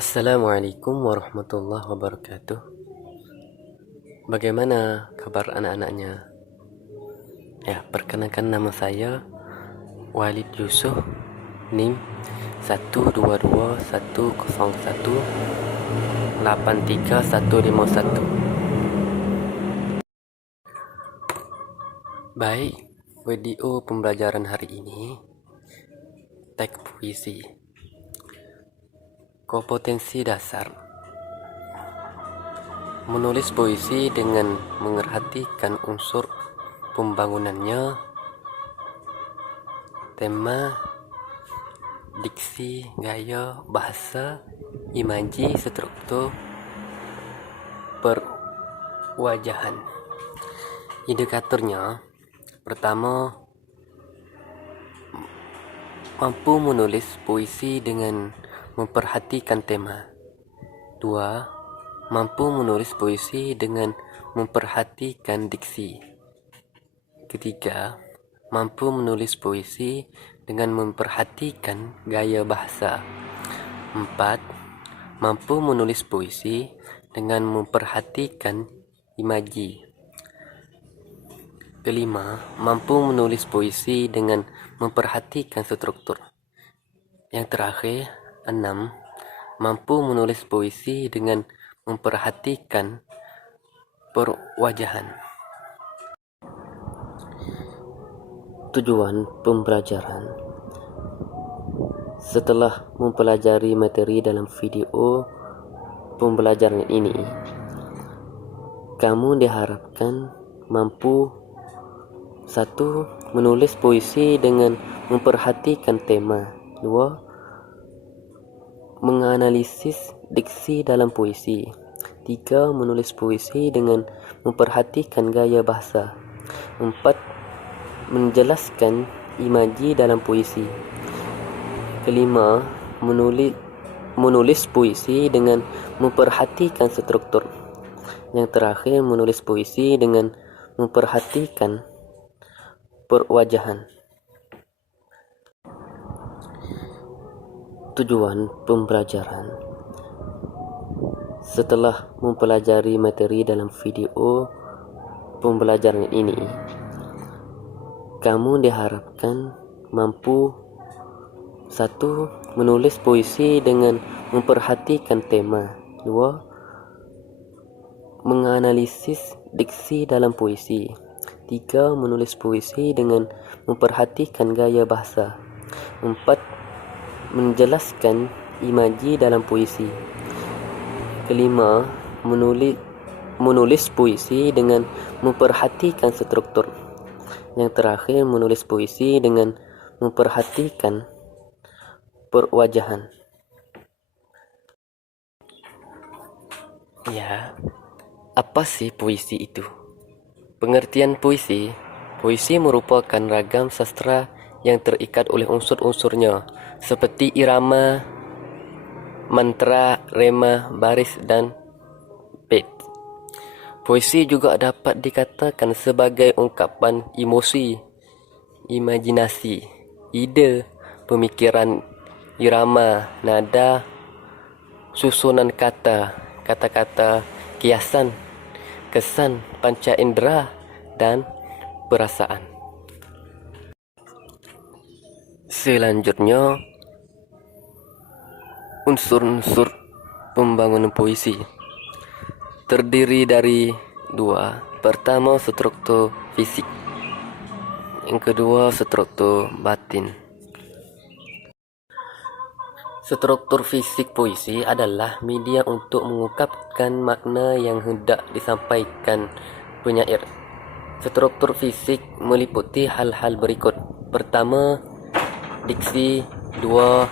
Assalamualaikum warahmatullahi wabarakatuh. Bagaimana kabar anak-anaknya? Ya, perkenalkan nama saya Walid Yusuf, NIM 12210183151. Baik, video pembelajaran hari ini teks puisi. Kompetensi dasar. Menulis puisi dengan memperhatikan unsur pembangunannya, tema, diksi, gaya, bahasa, imaji, struktur, perwajahan. Indikatornya, pertama, mampu menulis puisi dengan memperhatikan tema. 2. Mampu menulis puisi dengan memperhatikan diksi. 3. Mampu menulis puisi dengan memperhatikan gaya bahasa. 4. Mampu menulis puisi dengan memperhatikan imaji. 5. Mampu menulis puisi dengan memperhatikan struktur. Yang terakhir, 6. Mampu menulis puisi dengan memperhatikan perwajahan. Tujuan pembelajaran. Setelah mempelajari materi dalam video pembelajaran ini, kamu diharapkan mampu 1. Menulis puisi dengan memperhatikan tema. 2. Menganalisis diksi dalam puisi. 3. Menulis puisi dengan memperhatikan gaya bahasa. 4. Menjelaskan imaji dalam puisi. 5. Menulis puisi dengan memperhatikan struktur. Yang terakhir, menulis puisi dengan memperhatikan perwajahan. Tujuan pembelajaran. Setelah mempelajari materi dalam video pembelajaran ini, kamu diharapkan mampu 1. Menulis puisi dengan memperhatikan tema. 2. Menganalisis diksi dalam puisi. 3. Menulis puisi dengan memperhatikan gaya bahasa. 4. Menjelaskan imaji dalam puisi. 5. Menulis puisi dengan memperhatikan struktur. Yang terakhir, menulis puisi dengan memperhatikan perwajahan. Ya, apa sih puisi itu? Pengertian puisi. Puisi merupakan ragam sastra yang terikat oleh unsur-unsurnya seperti irama, mantra, rema, baris, dan bait. Puisi juga dapat dikatakan sebagai ungkapan emosi, imajinasi, ide, pemikiran, irama, nada, susunan kata, kata-kata, kiasan, kesan, panca indera, dan perasaan. Selanjutnya, unsur-unsur pembangunan puisi terdiri dari 2. Pertama, struktur fisik. Yang kedua, struktur batin. Struktur fisik puisi adalah media untuk mengungkapkan makna yang hendak disampaikan penyair. Struktur fisik meliputi hal-hal berikut. Pertama, diksi. 2.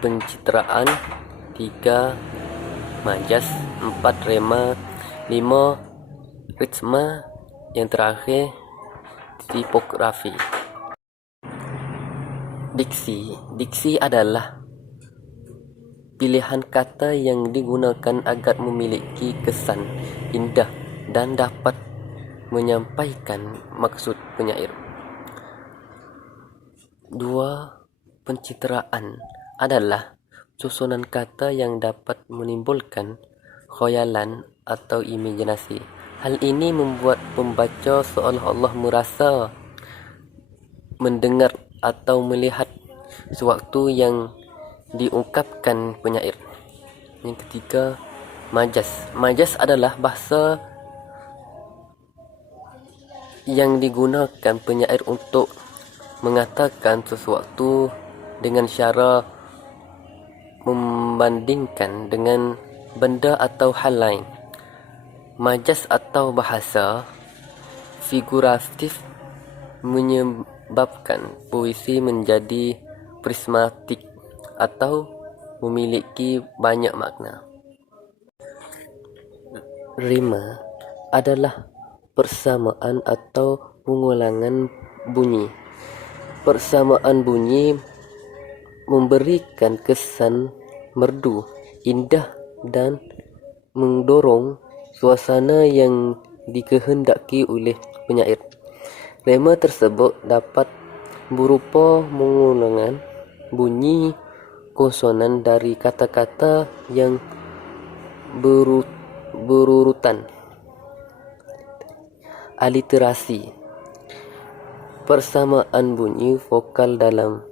Pencitraan. 3. Majas. 4. Rema. 5. Ritma. Yang terakhir, tipografi. Diksi adalah pilihan kata yang digunakan agar memiliki kesan indah dan dapat menyampaikan maksud penyair. 2. Pencitraan adalah susunan kata yang dapat menimbulkan khayalan atau imajinasi. Hal ini membuat pembaca seolah-olah merasa, mendengar atau melihat sewaktu yang diungkapkan penyair. Yang ketiga, majaz. Majaz adalah bahasa yang digunakan penyair untuk mengatakan sesuatu dengan cara membandingkan dengan benda atau hal lain. Majaz atau bahasa figuratif menyebabkan puisi menjadi prismatik atau memiliki banyak makna. Rima adalah persamaan atau pengulangan bunyi. Persamaan bunyi memberikan kesan merdu, indah dan mendorong suasana yang dikehendaki oleh penyair. Rima tersebut dapat berupa pengulangan bunyi konsonan dari kata-kata yang berurutan. Aliterasi, persamaan bunyi vokal dalam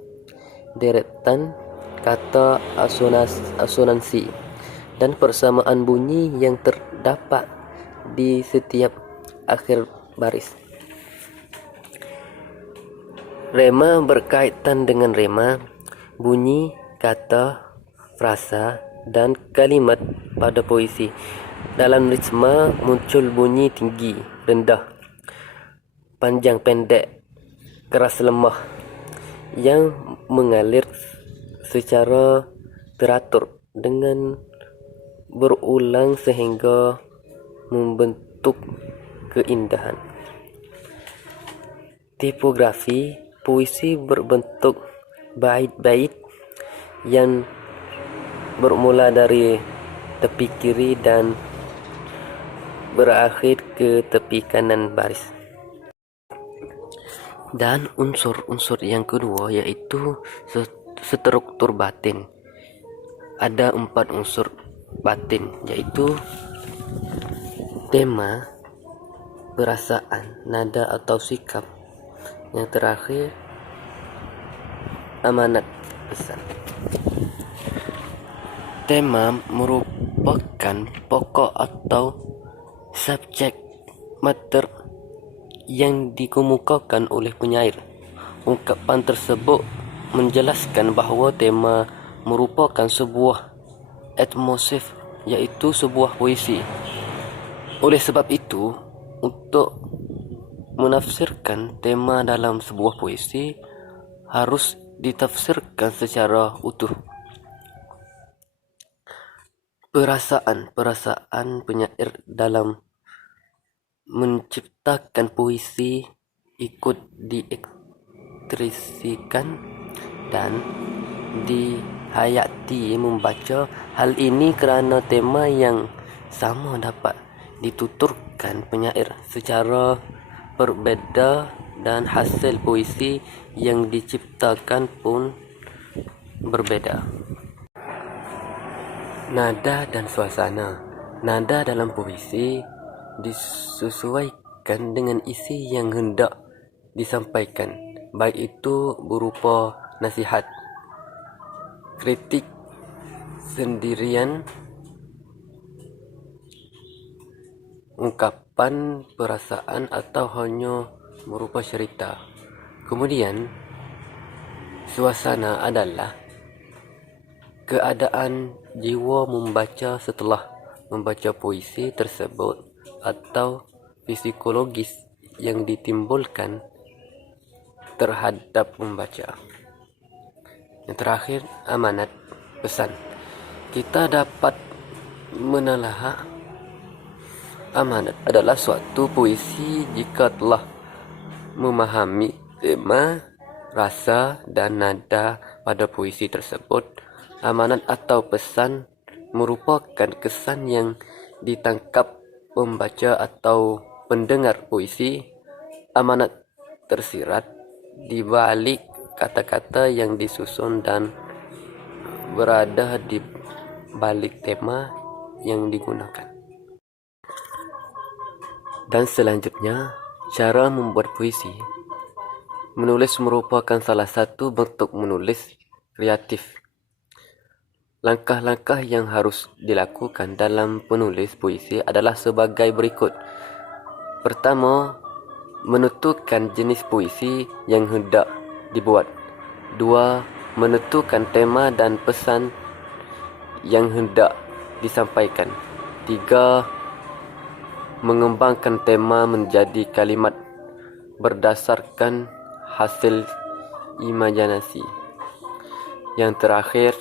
deretan kata asonansi, dan persamaan bunyi yang terdapat di setiap akhir baris. Rema berkaitan dengan rema, bunyi, kata, frasa, dan kalimat pada puisi. Dalam ritma muncul bunyi tinggi, rendah, panjang pendek, keras lemah yang mengalir secara teratur dengan berulang sehingga membentuk keindahan. Tipografi puisi berbentuk bait-bait yang bermula dari tepi kiri dan berakhir ke tepi kanan baris. Dan unsur-unsur yang kedua yaitu struktur batin. Ada 4 unsur batin, yaitu tema, perasaan, nada atau sikap. Yang terakhir, amanat, pesan. Tema merupakan pokok atau subjek mater yang dikemukakan oleh penyair. Ungkapan tersebut menjelaskan bahawa tema merupakan sebuah atmosfer, iaitu sebuah puisi. Oleh sebab itu, untuk menafsirkan tema dalam sebuah puisi harus ditafsirkan secara utuh. Perasaan penyair dalam menciptakan puisi ikut diekspresikan dan dihayati membaca. Hal ini kerana tema yang sama dapat dituturkan penyair secara berbeza dan hasil puisi yang diciptakan pun berbeza. Nada dan suasana. Nada dalam puisi disesuaikan dengan isi yang hendak disampaikan, baik itu berupa nasihat, kritik, sendirian, ungkapan perasaan atau hanya berupa cerita. Kemudian, suasana adalah keadaan jiwa membaca setelah membaca puisi tersebut atau psikologis yang ditimbulkan terhadap membaca. Yang terakhir, amanat, pesan. Kita dapat menelaah amanat adalah suatu puisi jika telah memahami tema, rasa dan nada pada puisi tersebut. Amanat atau pesan merupakan kesan yang ditangkap pembaca atau pendengar puisi. Amanat tersirat di balik kata-kata yang disusun dan berada di balik tema yang digunakan. Dan selanjutnya, cara membuat puisi. Menulis merupakan salah satu bentuk menulis kreatif. Langkah-langkah yang harus dilakukan dalam penulis puisi adalah sebagai berikut. Pertama, menentukan jenis puisi yang hendak dibuat. 2. Menentukan tema dan pesan yang hendak disampaikan. 3. Mengembangkan tema menjadi kalimat berdasarkan hasil imajinasi. Yang terakhir,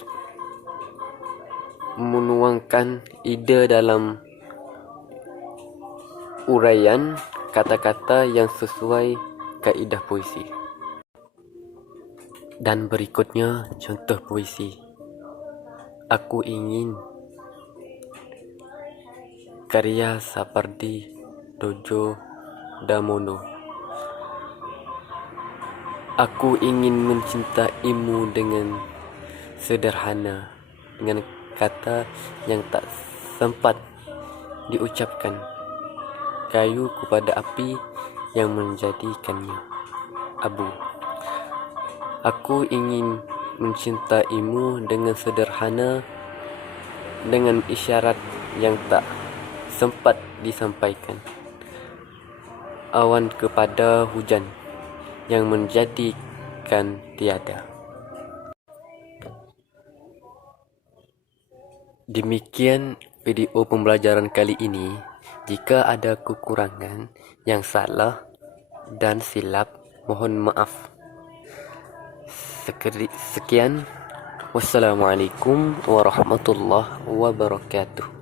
menuangkan ide dalam uraian kata-kata yang sesuai kaedah puisi. Dan berikutnya contoh puisi. Aku ingin karya Sapardi Djoko Damono. Aku ingin mencintaimu dengan sederhana, dengan kata yang tak sempat diucapkan, kayu kepada api yang menjadikannya abu. Aku ingin mencintaimu dengan sederhana, dengan isyarat yang tak sempat disampaikan, awan kepada hujan yang menjadikan tiada. Demikian video pembelajaran kali ini. Jika ada kekurangan, yang salah dan silap, mohon maaf. Sekian. Wassalamualaikum warahmatullahi wabarakatuh.